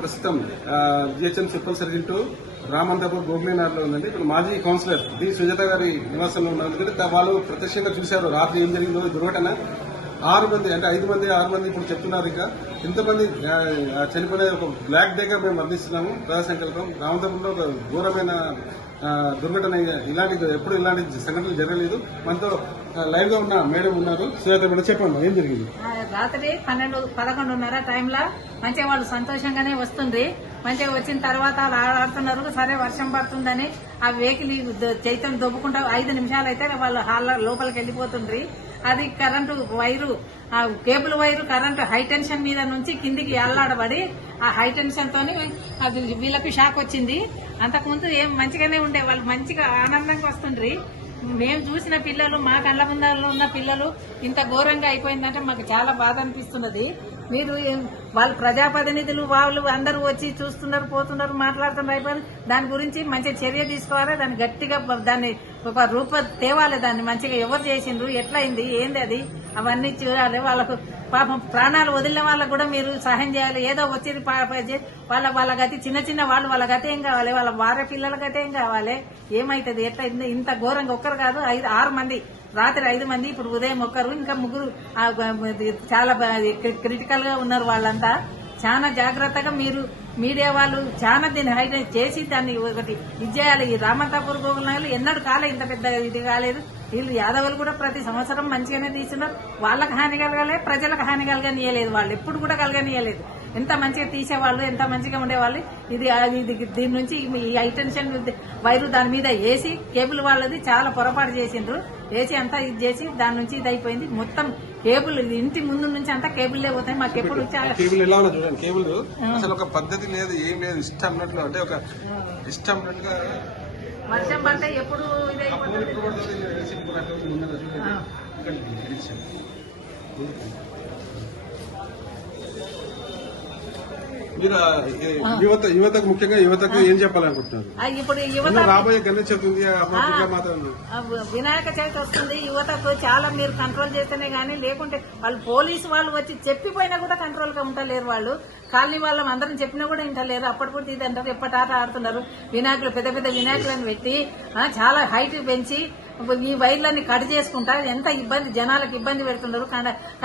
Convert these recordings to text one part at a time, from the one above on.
ప్రస్తుతం GHM సిప్పల్ sergeant Ramanthapur గోగ్లీనగర్లో ఉందండి. ఇప్పుడు మాజీ కౌన్సిలర్ డి సుజాత గారి నివాసంలో ఉన్నారు. ఎందుకంటే వాళ్ళు ప్రత్యక్షంగా చూశారు రాత్రి ఏం జరిగిందో దుర్ఘటన. 6 మంది అంటే 5 మంది 6 మంది ఇప్పుడు చెప్తున్నారు. ఇంకా ఇంతమంది చనిపోయిన ఒక బ్లాక్ డేగా మేము వర్ణిస్తున్నాము. ప్రజా సంకల్పం రామంతాపూర్లో ఒక ఘోరమైన దుర్ఘటన, ఎప్పుడు ఇలాంటి సంఘటనలు జరగలేదు. మనతో లైవ్ గా ఉన్న మేడం ఉన్నారు. సుజాత మేడం చెప్పండి ఏం జరిగింది. రాత్రి 12-11:30 టైంలో మంచిగా వాళ్ళు సంతోషంగానే వస్తుంది. మంచిగా వచ్చిన తర్వాత ఆడుతున్నారు. సరే వర్షం పడుతుందని ఆ వెహికల్ చైతం దొబ్బుకుంటా 5 నిమిషాలు అయితే వాళ్ళు హాల్ లోపలికి వెళ్ళిపోతుండ్రి. అది current wire, cable wire current high tension మీద నుంచి కిందికి అల్లాడబడి ఆ హై టెన్షన్ తోని అది వీళ్ళకి షాక్ వచ్చింది. అంతకుముందు ఏం మంచిగానే ఉండే, వాళ్ళు మంచిగా ఆనందంగా వస్తుండ్రి. మేము చూసిన పిల్లలు, మా కళ్ళ ముందరలో ఉన్న పిల్లలు ఇంత ఘోరంగా అయిపోయిందంటే మాకు చాలా బాధ అనిపిస్తున్నది. మీరు వాళ్ళు ప్రజాప్రతినిధులు వాళ్ళు అందరూ వచ్చి చూస్తున్నారు, పోతున్నారు, మాట్లాడుతున్నారు. అయిపోయింది. దాని గురించి మంచి చర్య తీసుకోవాలి. దాన్ని గట్టిగా దాన్ని ఒక రూప తేవాలి. దాన్ని మంచిగా ఎవరు చేసిండ్రు, ఎట్లయింది, ఏంది అది అవన్నీ చూడాలి. వాళ్ళకు పాపం ప్రాణాలు వదిలిన వాళ్ళకు కూడా మీరు సహాయం చేయాలి. ఏదో వచ్చేది వాళ్ళ గతి చిన్న వాళ్ళు వాళ్ళ గతి ఏం కావాలి, వాళ్ళ భార్య పిల్లల గతి ఏం కావాలి, ఏమైతుంది, ఎట్లా ఇంత ఘోరంగా ఒక్కరు కాదు 6 మంది, రాత్రి 5 మంది, ఇప్పుడు ఉదయం ఒక్కరు, ఇంకా 3 చాలా క్రిటికల్ గా ఉన్నారు. వాళ్ళంతా చాలా జాగ్రత్తగా మీరు మీడియా వాళ్ళు చాలా దీన్ని హైలైట్ చేసి దాన్ని ఒకటి ఇది చేయాలి. ఈ రామంతాపూర్ గోగులనగర్లు ఎన్నడూ ఇంత పెద్ద ఇది కాలేదు. వీళ్ళు యాదవులు కూడా ప్రతి సంవత్సరం మంచిగానే తీస్తున్నారు. వాళ్ళకి హాని కలగాలి, ప్రజలకు హాని కలగనియలేదు. వాళ్ళు ఎప్పుడు కూడా కలగనియలేదు. ఎంత మంచిగా తీసేవాళ్ళు, ఎంత మంచిగా ఉండేవాళ్ళు. దీని నుంచి ఈ హైటెన్షన్ వైరు దాని మీద వేసి కేబుల్ వాళ్ళది చాలా పొరపాటు చేసిండ్రు. వేసి అంతా ఇది చేసి దాని నుంచి ఇది అయిపోయింది. మొత్తం కేబుల్ ఇంటి ముందు నుంచి అంతా కేబుల్లే పోతాయి. మాకు ఎప్పుడు కేబుల్ ఎలా ఉన్నా చూడండి. కేబుల్ అసలు ఒక పద్ధతి లేదు, ఏం లేదు, ఇష్టం ఉన్నట్లు అంటే ఒక ఇష్టం ఉన్నట్టుగా వర్షం పడితే ఎప్పుడు మీరు యువతకు ముఖ్యంగా యువతకు ఏం చెప్పాలనుకుంటున్నారు? ఇప్పుడు యువత రాబోయే గణేష్ చతుర్థి వినాయక చవితి వస్తుంది. యువతకు చాలా మీరు కంట్రోల్ చేస్తేనే గానీ, లేకుంటే వాళ్ళు పోలీసు వాళ్ళు వచ్చి చెప్పిపోయినా కూడా కంట్రోల్ గా ఉండలేరు. వాళ్ళు కాలనీ వాళ్ళం అందరం చెప్పినా కూడా వింటలేరు. అప్పటికప్పుడు ఇది అంటారు, ఎప్పటి ఆట ఆడుతున్నారు. వినాయకులు పెద్ద పెద్ద వినాయకులను పెట్టి చాలా హైట్ పెంచి ఈ వైర్లన్నీ కట్ చేసుకుంటా ఎంత ఇబ్బంది, జనాలకు ఇబ్బంది పెడుతున్నారు.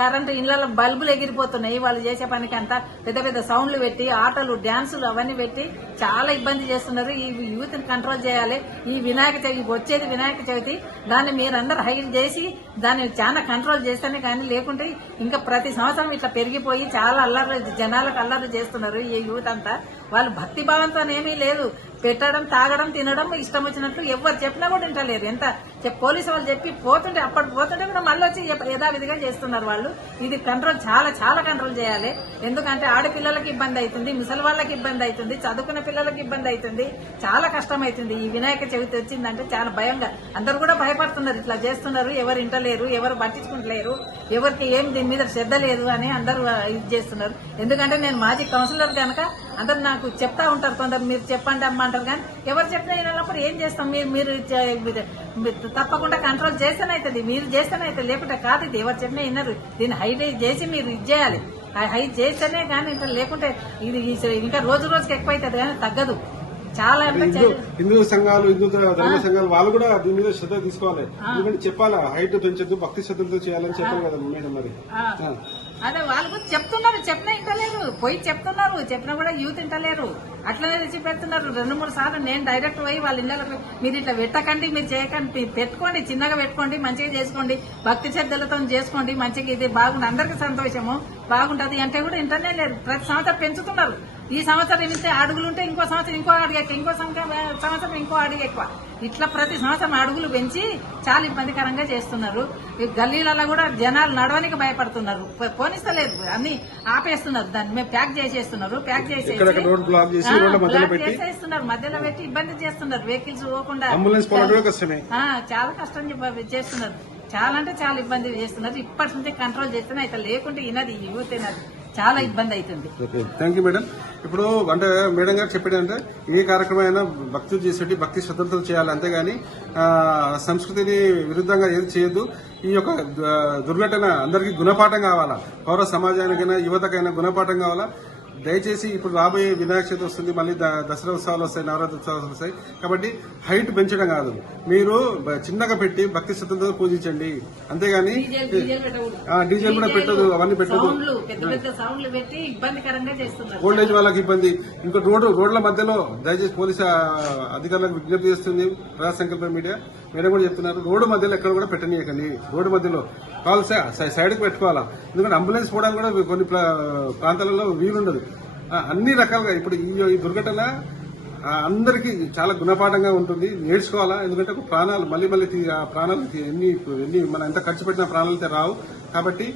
కరెంటు ఇళ్లలో బల్బులు ఎగిరిపోతున్నాయి. వాళ్ళు చేసే పనికి అంతా పెద్ద పెద్ద సౌండ్లు పెట్టి ఆటలు, డ్యాన్సులు అవన్నీ పెట్టి చాలా ఇబ్బంది చేస్తున్నారు. ఈ యూత్ ని కంట్రోల్ చేయాలి. ఈ వినాయక చవితి వచ్చేది వినాయక చవితి, దాన్ని మీరందరూ హైట్ చేసి దాన్ని చాలా కంట్రోల్ చేస్తేనే కానీ, లేకుంటే ఇంకా ప్రతి సంవత్సరం ఇట్లా పెరిగిపోయి చాలా అల్లరి, జనాలకు అల్లరి చేస్తున్నారు ఈ యూత్ అంతా. వాళ్ళు భక్తి భావంతో ఏమీ లేదు. పెట్టడం, తాగడం, తినడం ఇష్టం వచ్చినట్లు ఎవరు చెప్పినా కూడా వింటలేరు. ఎంత పోలీసు వాళ్ళు చెప్పి పోతుంటే కూడా మళ్ళీ వచ్చి యథావిధిగా చేస్తున్నారు వాళ్ళు. ఇది కంట్రోల్ చాలా కంట్రోల్ చేయాలి. ఎందుకంటే ఆడపిల్లలకి ఇబ్బంది అవుతుంది, ముసలి వాళ్ళకి ఇబ్బంది అవుతుంది, చదువుకున్న పిల్లలకి ఇబ్బంది అవుతుంది, చాలా కష్టం అవుతుంది. ఈ వినాయక చవితి వచ్చిందంటే చాలా భయంగా అందరు కూడా భయపడుతున్నారు. ఇట్లా చేస్తున్నారు, ఎవరు వింటలేరు, ఎవరు పట్టించుకుంటలేరు, ఎవరికి ఏం దీని మీద శ్రద్ధ లేదు అని అందరూ ఇది చేస్తున్నారు. ఎందుకంటే నేను మాజీ కౌన్సిలర్ కనుక అందరు నాకు చెప్తా ఉంటారు. కొందరు మీరు చెప్పండి అమ్మ అంటారు, కానీ ఎవరు చెప్పినా వినప్పుడు ఏం చేస్తాం. మీరు తప్పకుండా కంట్రోల్ చేస్తేనైతుంది, మీరు చేస్తేనైతే, లేకుంటే కాదు. ఇది ఎవరు చెప్పినా విన్నారు. దీన్ని హైలైట్ చేసి మీరు ఇది చేయాలి. హై చేస్తేనే కానీ లేకుంటే ఇది ఇంకా రోజు రోజుకి ఎక్కువ అవుతుంది కానీ తగ్గదు. చాలా హిందూ సంఘాలు, హిందూ ధర్మ సంఘాలు వాళ్ళు కూడా దీని మీద శ్రద్ధ తీసుకోవాలి. ఎందుకంటే చెప్పాలా, హైట్ పెంచొద్దు, భక్తి శ్రద్ధలతో చేయాలని చెప్పాలి కదా మేడం. మరి అదే వాళ్ళు కూడా చెప్తున్నారు, చెప్పినా ఇంటలేరు. పోయి చెప్తున్నారు, చెప్పినా కూడా యూత్ ఇంటలేరు. అట్లనే తెచ్చి పెడుతున్నారు. 2-3 సార్లు నేను డైరెక్ట్ పోయి వాళ్ళ ఇళ్లకు మీరు ఇట్లా పెట్టకండి, మీరు చేయకండి, పెట్టుకోండి, చిన్నగా పెట్టుకోండి, మంచిగా చేసుకోండి, భక్తి శ్రద్ధలతో చేసుకోండి, మంచిగా ఇది బాగుంది, అందరికీ సంతోషము బాగుంటది అంటే కూడా ఇంటనే లేరు. ప్రతి సంవత్సరం పెంచుతున్నారు. ఈ సంవత్సరం ఇంతే అడుగులు ఉంటే ఇంకో సంవత్సరం ఇంకో అడుగు ఎక్కువ, ఇంకో సంవత్సరం ఇంకో అడుగు ఎక్కువ, ఇట్లా ప్రతి సంవత్సరం అడుగులు పెంచి చాలా ఇబ్బందికరంగా చేస్తున్నారు. గల్లీలలో కూడా జనాలు నడవడానికి భయపడుతున్నారు, పోనిస్తలేదు, అన్ని ఆపేస్తున్నారు. దాన్ని మేము ప్యాక్ చేసేస్తున్నారు, ప్యాక్ చేసేస్తున్నారు, మధ్యలో పెట్టి ఇబ్బంది చేస్తున్నారు. వెహికల్స్ పోకుండా చాలా కష్టం చేస్తున్నారు. చాలా అంటే చాలా ఇబ్బంది చేస్తున్నారు. ఇప్పటి నుంచి కంట్రోల్ చేస్తేనే అయితే, లేకుంటే ఇనది యూత్ అయినది చాలా ఇబ్బంది అవుతుంది. Thank you madam. ఇప్పుడు అంటే మేడం గారు చెప్పేది అంటే ఏ కార్యక్రమం అయినా భక్తులు చేసేటి భక్తి శ్రద్ధలతో చేయాలి, అంతేగాని సంస్కృతిని విరుద్ధంగా ఏది చేయొద్దు. ఈ యొక్క దుర్ఘటన అందరికీ గుణపాఠం కావాలా, పౌర సమాజానికైనా యువతకైనా గుణపాఠం కావాలా. దయచేసి ఇప్పుడు రాబోయే వినాయక చవితి వస్తుంది, మళ్ళీ దసరా ఉత్సవాలు వస్తాయి, నవరాత్రి ఉత్సవాలు వస్తాయి. కాబట్టి హైట్ పెంచడం కాదు, మీరు చిన్నగా పెట్టి భక్తి శ్రద్ధతో పూజించండి. అంతేగాని డీజేలు కూడా పెట్టదు, అవన్నీ పెట్టదు. పెద్ద పెద్ద సౌండ్లు పెట్టి ఇబ్బందికరంగా చేస్తున్నారు. ఓల్డ్ ఏజ్ వాళ్ళకి ఇబ్బంది. ఇంకా రోడ్ల మధ్యలో దయచేసి పోలీసు అధికారులకు విజ్ఞప్తి చేస్తుంది ప్రజా సంకల్ప మీడియా మేడం కూడా చెప్తున్నారు, రోడ్డు మధ్యలో ఎక్కడ కూడా పెట్టనీయకండి. రోడ్డు మధ్యలో కాల్ సైడ్కి పెట్టుకోవాలా, ఎందుకంటే అంబులెన్స్ పోవడానికి కూడా కొన్ని ప్రాంతాలలో వీలుండదు. అన్ని రకాలుగా ఇప్పుడు ఈ దుర్ఘటన అందరికీ చాలా గుణపాఠంగా ఉంటుంది, నేర్చుకోవాలా. ఎందుకంటే ఒక ప్రాణాలు మళ్ళీ ఆ ప్రాణాలకి ఎన్ని మనం ఎంత ఖర్చు పెట్టిన ప్రాణాలు అయితే రావు. కాబట్టి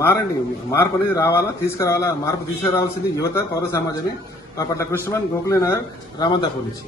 మారండి, మార్పు అనేది రావాలా, తీసుకురావాలా. మార్పు తీసుకురావాల్సింది యువత, పౌర సమాజమే. బాపట్ల కృష్ణమన్, గోకులేనగర్, రామంతాపూర్ నుంచి.